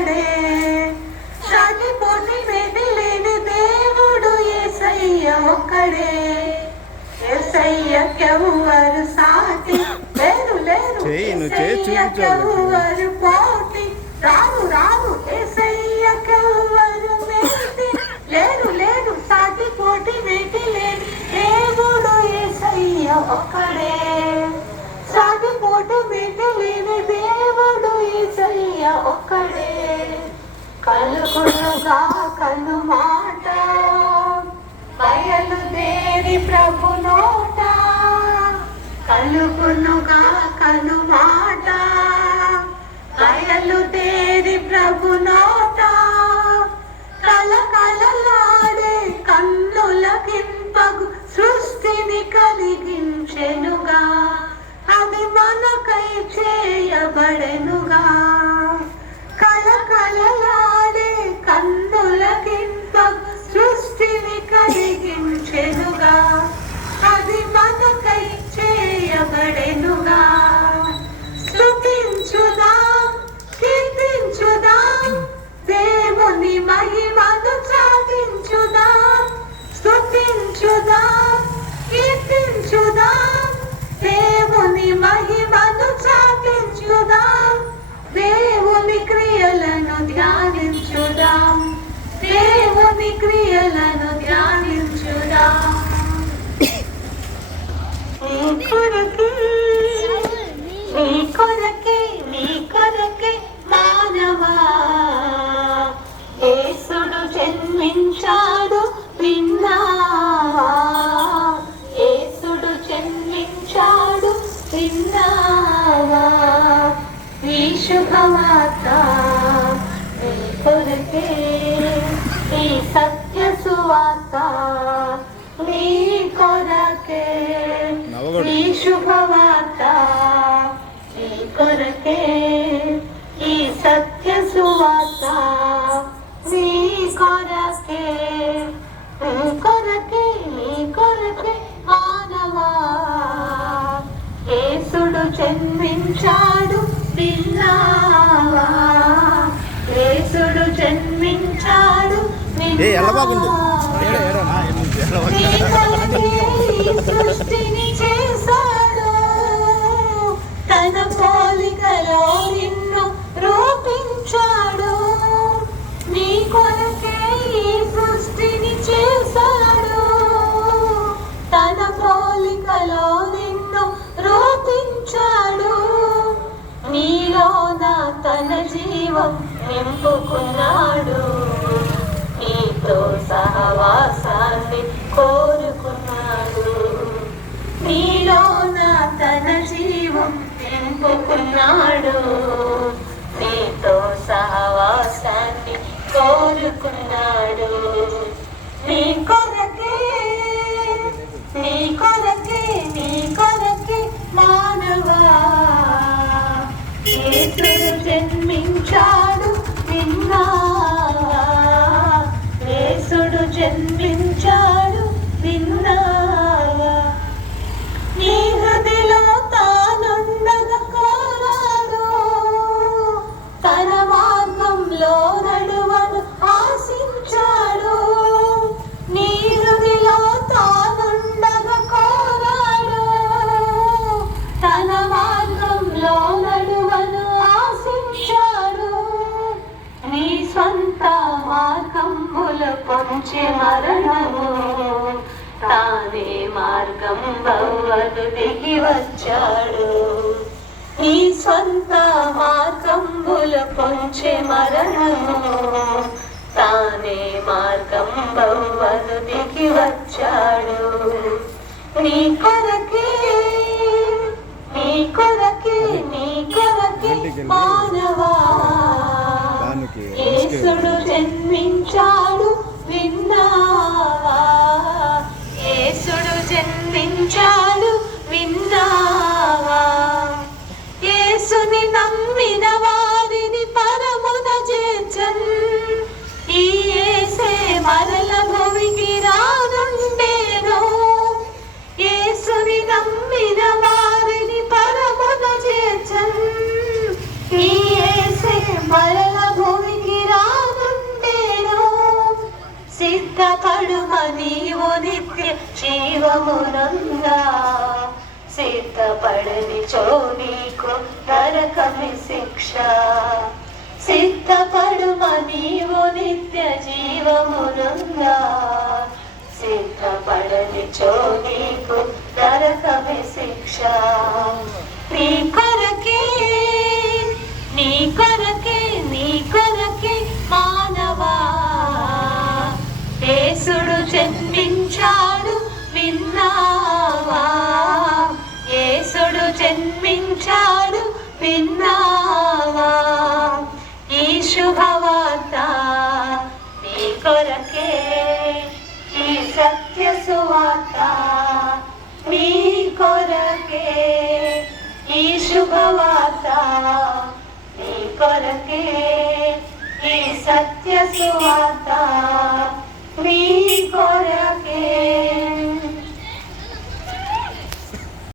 ఒక్కడే, సాటిపోటి మెదిలేని దేవుడు యేసయ్య ఒక్కడే. యేసయ్యకెవ్వరు సాటి లేరు లేరు, యేసయ్యకెవ్వరు పోటీ రారు రారు, యేసయ్యకెవ్వరు మేటి లేరు లేరు, సాటిపోటి మెదిలేని దేవుడు యేసయ్య ఒక్కడే, సాటిపోటు మెదిలేని దేవుడు యేసయ్య ఒక్కడే. కలుగునుగా కను మాట బయలుదేరి ప్రభు నోట, కలుగునుగా కను మాట బయలుదేరి ప్రభు నోట, కలకలలాడే కన్నులకింపగు సృష్టిని కలిగించెనుగా, అది మనకై చేయబడెనుగా. కలకలలాడే కన్నులకింపగు సృష్టిని కలిగించెనుగా, అది మనకై చేయబడెనుగా. స్తుతించుదాం కీర్తించుదాం, దేవుని మహిమను చాటించుదాం. స్తుతించుదాం కీర్తించుదాం, దేవుని మహిమను చాటించుదాం. దేవుని క్రియలను ధ్యానించుదాం, దేవుని క్రియలను ధ్యానించుదాం. నీ కొరకే నీ కొరకే నీ కొరకే మానవా యేసుడు జన్మించాడు విన్నావా, యేసుడు జన్మించాడు విన్నావా. ఈ శుభవార్త నీ కొరకే, ఈ సత్య సువార్త నీ కొరకే, ఈ శుభవార్త నీ కొరకే, ఈ సత్య సువార్త నీ కొరకే. నీ కొరకే నీ కొరకే మానవా యేసుడు జన్మించాడు విన్నావా, యేసుడు జన్మించాడు విన్నావా. సృష్టిని చేశాడు, తన పోలికలో నిన్ను రూపించాడు. నీ కొరకే ఈ సృష్టిని చేశాడు, తన పోలికలో నిన్ను రూపించాడు. నీలోన తన జీవం నింపుకున్నాడు, నీతో సహవాసాన్ని కోరుకున్నాడు. నీలోన తన జీవం నింపుకున్నాడు, నీతో సహవాసాన్ని కోరుకున్నాడు. నీ కొరకే నీ కొరకే నీ కొరకే మానవా యేసుడు జన్మించాడు విన్నావా, యేసుడు జన్మించాడు విన్నావా. నీ హృదయలో తానుండగా కోరాడు, తన మార్గంలో నడువను ఆశించాడు. నీ హృదయలో తానుండగా కోరాడు, తన మార్గంలో నడువను ఆశించాడు. నీ స్వంత మార్గముల పొంచి మరణము, తానే మార్గం బవ్వను దిగి వచ్చాడు. నీ స్వంత మార్గముల పొంచి మరణము, తానే మార్గం బవ్వను దిగి వచ్చాడు. నీ కొరకే నీ కొరకే నీ కొరకే మానవా యేసుడు జన్మించాడు విన్నావా, యేసుడు జన్మించాడు విన్నావా. యేసుని నమ్మిన వారిని పరమున చేర్చన్, ఈ యేసే మరల భూమికి రానుండేను. యేసుని నమ్మిన వారిని పరమున చేర్చన్, ఈ యేసే మరల భూమికి సిద్ధపడుమని ఓ నిత్య జీవమునందా సిద్ధపడని చో నీకు నరకమి శిక్ష సిద్ధపడుమని ఓ నిత్య జీవమునందా సిద్ధపడని చో నీకు నరకమి శిక్ష నీ కొరకే నీ కొరకే నీ కొరకే మానవా యేసుడు జన్మించాడు విన్నావా యేసుడు జన్మించాడు విన్నావా ఈ శుభవార్త నీ కొరకే ఈ సత్య సువార్త నీ కొరకే ఈ శుభవార్త నీ కొరకే ఈ సత్య సువార్త నీ కొరకే